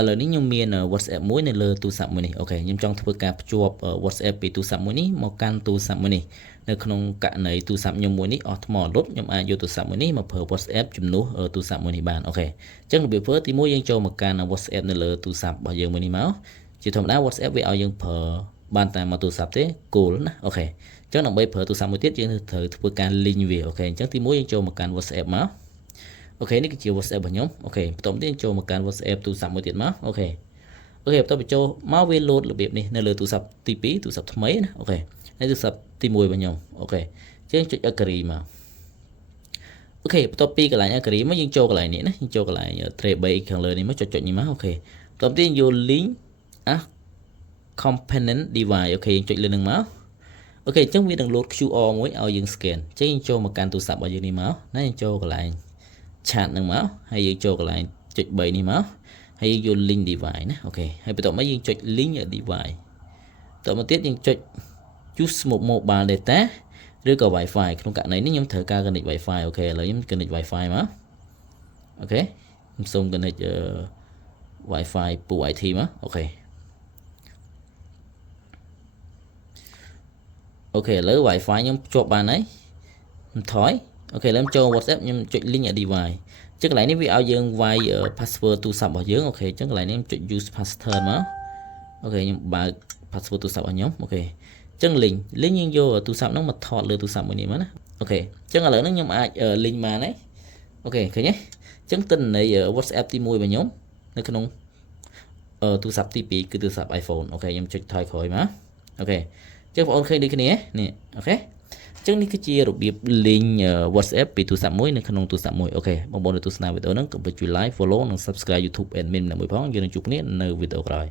ឥឡូវនេះខ្ញុំមាន WhatsApp មួយនៅលើទូរស័ព្ទមួយនេះអូខេខ្ញុំចង់ធ្វើការភ្ជាប់ WhatsApp ពីទូរស័ព្ទមួយនេះមកកាន់ទូរស័ព្ទមួយនេះនៅក្នុងករណីទូរស័ព្ទខ្ញុំមួយនេះអស់ថ្មអត់លុតខ្ញុំអាចយកទូរស័ព្ទមួយនេះមកប្រើ WhatsApp ជំនួសទូរស័ព្ទមួយនេះបានអូខេអញ្ចឹងរបៀបធ្វើទី1យើងចូលមកកាន់ WhatsApp នៅលើទូរស័ព្ទរបស់យើងមួយនេះមកជាធម្មតា WhatsApp វាឲ្យយើងប្រើបានតែមកទូរស័ព្ទទេគោលណាអូខេអញ្ចឹងដើម្បីប្រើទូរស័ព្ទមួយទៀតយើងត្រូវធ្វើការ link វាអូខេអញ្ចឹងទី1យើងចូលមកកាន់ WhatsApp មកអូខេនេះគឺជា WhatsApp របស់ខ្ញុំអូខេបន្ទាប់ទៀតចូលមកកាន់ WhatsApp ទូរស័ព្ទមួយទៀតមកអូខេអូខេបន្ទាប់ពីចូលមកវា load របៀបនេះនៅលើទូរស័ព្ទទី2ទូរស័ព្ទថ្មីណាអូខេហើយទូរស័ព្ទទី1របស់ខ្ញុំអូខេយើងចុច agree មកអូខេបន្ទាប់ពីកន្លែង agree មកយើងចូលកន្លែងនេះណាយើងចូលកន្លែង tray 3ខាងលើនេះមកចុចនេះមកអូខេបន្ទាប់ទៀតយក link component device អូខេយើងចុចលើនឹងមកអូខេអញ្ចឹងវានឹង load QR មួយឲ្យយើង scan អញ្ចឹងយើងចូលមកកាន់ទូរស័ព្ទរបស់យើងនេះមកណាយើងចូលកន្លែង chat នឹងមកហើយយើងចូលកន្លែងចុច3នេះមកហើយយើងយក link device ណាអូខេហើយបន្ទាប់មកយើងចុច link device បន្ទាប់មកទៀតយើងចុច use mobile data ឬក៏ Wi-Fi ក្នុងករណីនេះខ្ញុំត្រូវការ connect Wi-Fi អូខេឥឡូវខ្ញុំ connect Wi-Fi មកអូខេខ្ញុំសូម connect Wi-Fi ពូ IT មកអូខេអូខេឥឡូវ Wi-Fi ខ្ញុំភ្ជាប់បានហើយខ្ញុំថយអូខេឥឡូវខ្ញុំចូល WhatsApp ខ្ញុំចុច link device អញ្ចឹងកន្លែងនេះវាឲ្យយើងវាយ password ទូរស័ព្ទរបស់យើងអូខេអញ្ចឹងកន្លែងនេះខ្ញុំចុច use password មកអូខេខ្ញុំបើក password ទូរស័ព្ទរបស់ខ្ញុំអូខេអញ្ចឹង link យើងយកទូរស័ព្ទហ្នឹងមកថតលើទូរស័ព្ទមួយនេះមកណាអូខេអញ្ចឹងឥឡូវហ្នឹងខ្ញុំអាច link បានហើយអូខេឃើញទេអញ្ចឹងទិន្នន័យ WhatsApp ទី1របស់ខ្ញុំនៅក្នុងទូរស័ព្ទទី2គឺទូរស័ព្ទ iPhone អូខេខ្ញុំចុចថយក្រោយមកអូខេអញ្ចឹងបងប្អូនឃើញដូចគ្នានេះអូខេអញ្ចឹងនេះគឺជារបៀប link WhatsApp ពីទូរស័ព្ទមួយនៅក្នុងទូរស័ព្ទមួយអូខេបងប្អូនដែលទស្សនាវីដេអូហ្នឹងកុំភ្លេចជួយ like follow និង subscribe YouTube admin មួយផងយើងនឹងជួបគ្នានៅវីដេអូក្រោយ